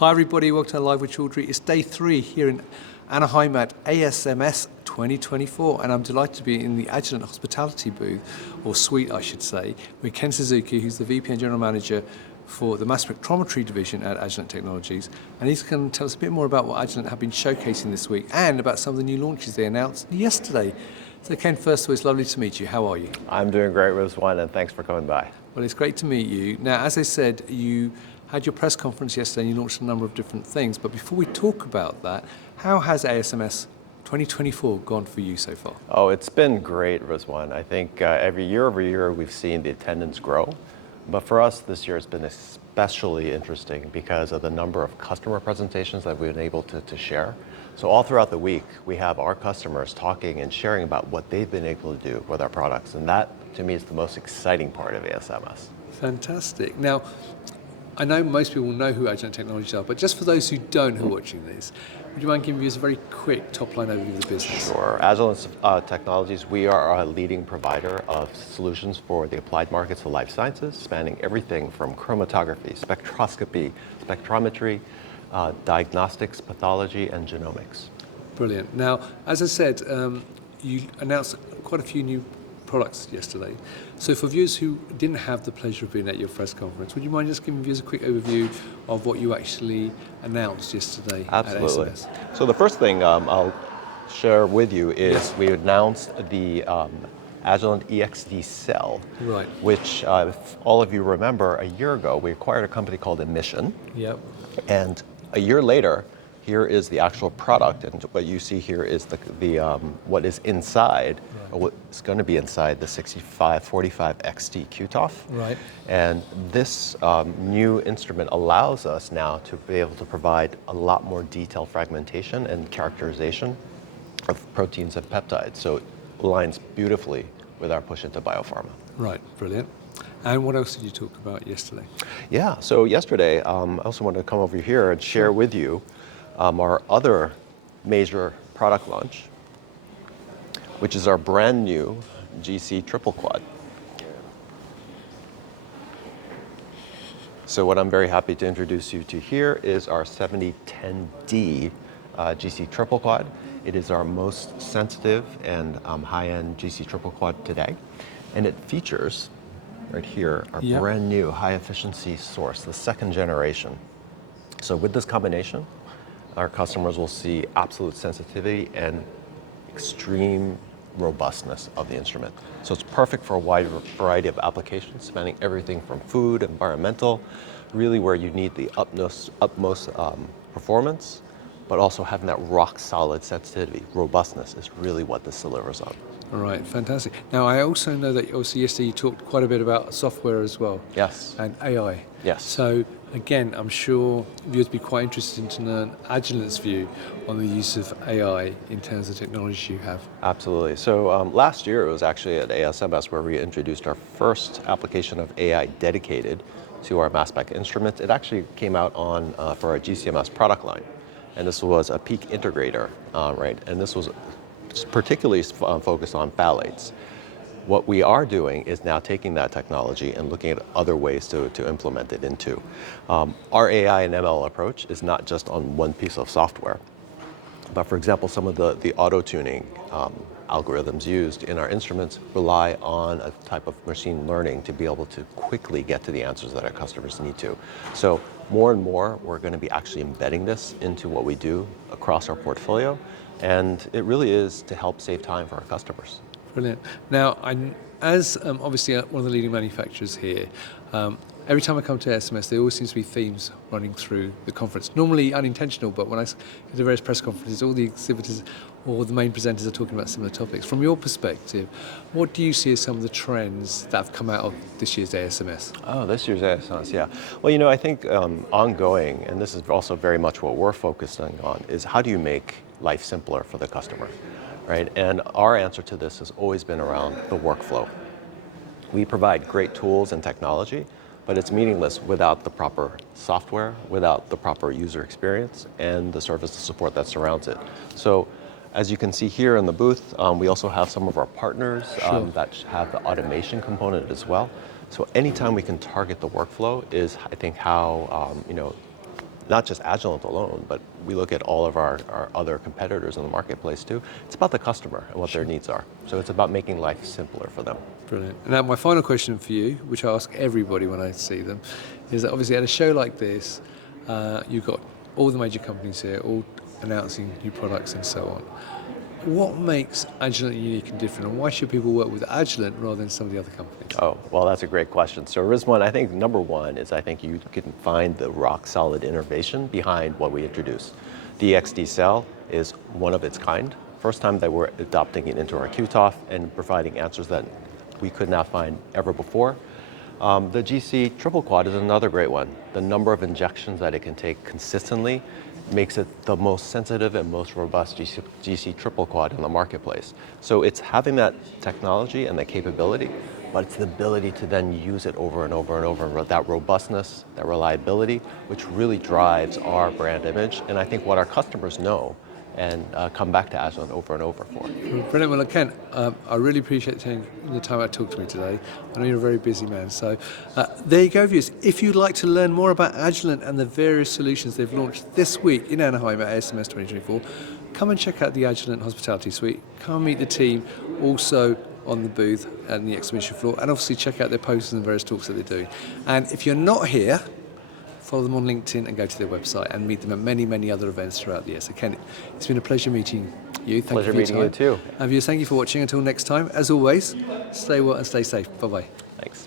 Hi everybody, welcome to Live with Chaudhry. It's day 3 here in Anaheim at ASMS 2024, and I'm delighted to be in the Agilent Hospitality booth, or suite I should say, with Ken Suzuki, who's the VP and General Manager for the Mass Spectrometry Division at Agilent Technologies, and he's going to tell us a bit more about what Agilent have been showcasing this week and about some of the new launches they announced yesterday. So Ken, first of all, it's lovely to meet you. How are you? I'm doing great, Rizwan, and thanks for coming by. Well, it's great to meet you. Now, as I said, you had your press conference yesterday and you launched a number of different things, but before we talk about that, how has ASMS 2024 gone for you so far? Oh, it's been great, Rizwan. I think every year over year we've seen the attendance grow, but for us this year it's been especially interesting because of the number of customer presentations that we've been able to share. So all throughout the week we have our customers talking and sharing about what they've been able to do with our products, and that to me is the most exciting part of ASMS. Fantastic. Now, I know most people know who Agilent Technologies are, but just for those who don't who are watching this, would you mind giving us a very quick top-line overview of the business? Sure. Agilent Technologies, we are a leading provider of solutions for the applied markets of life sciences, spanning everything from chromatography, spectroscopy, spectrometry, diagnostics, pathology, and genomics. Brilliant. Now, as I said, you announced quite a few new products yesterday. So for viewers who didn't have the pleasure of being at your press conference, would you mind just giving viewers a quick overview of what you actually announced yesterday? Absolutely. At ASMS? So the first thing I'll share with you is we announced the Agilent ExD Cell, right, which if all of you remember, a year ago we acquired a company called Emission. Yep. And a year later, here is the actual product, and what you see here is the what is inside, or what's going to be inside the 6545 XT Q-TOF. Right. And this new instrument allows us now to be able to provide a lot more detailed fragmentation and characterization of proteins and peptides. So it aligns beautifully with our push into biopharma. Right, brilliant. And what else did you talk about yesterday? Yeah, so yesterday, I also wanted to come over here and share with you our other major product launch, which is our brand new GC Triple Quad. So what I'm very happy to introduce you to here is our 7010D GC Triple Quad. It is our most sensitive and high-end GC Triple Quad today, and it features right here our brand new high-efficiency source, the second generation. So with this combination, our customers will see absolute sensitivity and extreme robustness of the instrument. So it's perfect for a wide variety of applications, spanning everything from food, environmental, really where you need the utmost performance, but also having that rock solid sensitivity. Robustness is really what this delivers on. All right, fantastic. Now, I also know that also yesterday you talked quite a bit about software as well. Yes. And AI. Yes. So again, I'm sure viewers would be quite interested to learn Agilent's view on the use of AI in terms of technology you have. Absolutely. So last year it was actually at ASMS where we introduced our first application of AI dedicated to our mass spec instrument. It actually came out on for our GCMS product line, and this was a peak integrator, right? And this was particularly focused on phthalates. What we are doing is now taking that technology and looking at other ways to implement it into. Our AI and ML approach is not just on one piece of software, but for example, some of the auto-tuning algorithms used in our instruments rely on a type of machine learning to be able to quickly get to the answers that our customers need to. So more and more, we're going to be actually embedding this into what we do across our portfolio, and it really is to help save time for our customers. Brilliant. Now, as obviously one of the leading manufacturers here, every time I come to ASMS, there always seems to be themes running through the conference. Normally unintentional, but when I go to various press conferences, all the exhibitors or the main presenters are talking about similar topics. From your perspective, what do you see as some of the trends that have come out of this year's ASMS? Oh, this year's ASMS, yeah. Well, you know, I think ongoing, and this is also very much what we're focusing on, is how do you make life simpler for the customer, right? And our answer to this has always been around the workflow. We provide great tools and technology, but it's meaningless without the proper software, without the proper user experience, and the service support that surrounds it. So as you can see here in the booth, we also have some of our partners that have the automation component as well. So anytime we can target the workflow is, I think, how not just Agilent alone, but we look at all of our other competitors in the marketplace too. It's about the customer and what their needs are. So it's about making life simpler for them. Brilliant. Now, my final question for you, which I ask everybody when I see them, is that obviously at a show like this, you've got all the major companies here, all announcing new products and so on. What makes Agilent unique and different, and why should people work with Agilent rather than some of the other companies? Oh, well, that's a great question. So Rizwan, I think number one is I think you can find the rock solid innovation behind what we introduced. The ExD Cell is one of its kind. First time that we're adopting it into our Q-TOF and providing answers that we could not find ever before. The GC Triple Quad is another great one. The number of injections that it can take consistently makes it the most sensitive and most robust GC Triple Quad in the marketplace. So it's having that technology and the capability, but it's the ability to then use it over and over and over, and that robustness, that reliability, which really drives our brand image, and I think what our customers know and come back to Agilent over and over for. Brilliant. Well, Ken, I really appreciate taking the time out to talk to me today. I know you're a very busy man. So there you go, viewers. If you'd like to learn more about Agilent and the various solutions they've launched this week in Anaheim at ASMS 2024, come and check out the Agilent Hospitality Suite. Come and meet the team also on the booth and the exhibition floor, and obviously check out their posters and various talks that they're doing. And if you're not here, follow them on LinkedIn and go to their website and meet them at many, many other events throughout the year. So Ken, it's been a pleasure meeting you. Thank Pleasure you for your meeting time. you too. And viewers, thank you for watching. Until next time, as always, stay well and stay safe. Bye-bye. Thanks.